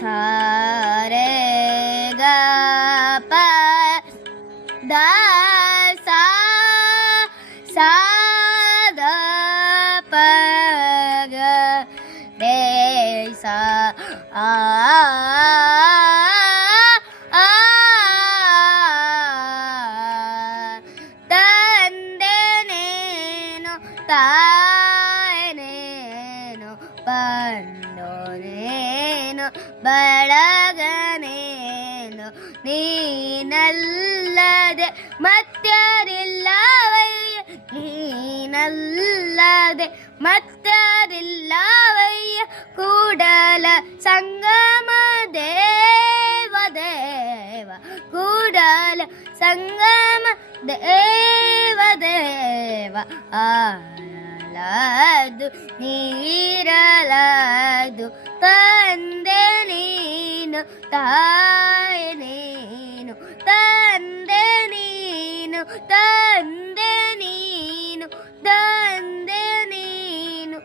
ಸ ರೇ ಗ ಪ ದ ಸಾ ಸಾ ದ ಪ ಗ ರೇ ಸಾ ಆ ಆ ತಂದೆನೇನು ತಾಯನೇನು ಬಂದೋನೇನು ಬಳಗನೇನು ನೀನಲ್ಲದೆ ಮತ್ಯಾರಿಲ್ಲವಯ್ಯ ನೀನಲ್ಲದೆ ಮತ್ಯಾರಿಲ್ಲವಯ್ಯ ಕೂಡಲ ಸಂಗಮ ದೇವ ದೇವ ಕೂಡಲ ಸಂಗಮ ದೇವ ದೇವ ಆಲದು ನೀರಲದು ತಂದೆ ನೀನು ತಾಯಿ ನೀನು ತಂದೆ ನೀನು ತಂದೆ ನೀನು ತಂದೆ ನೀನು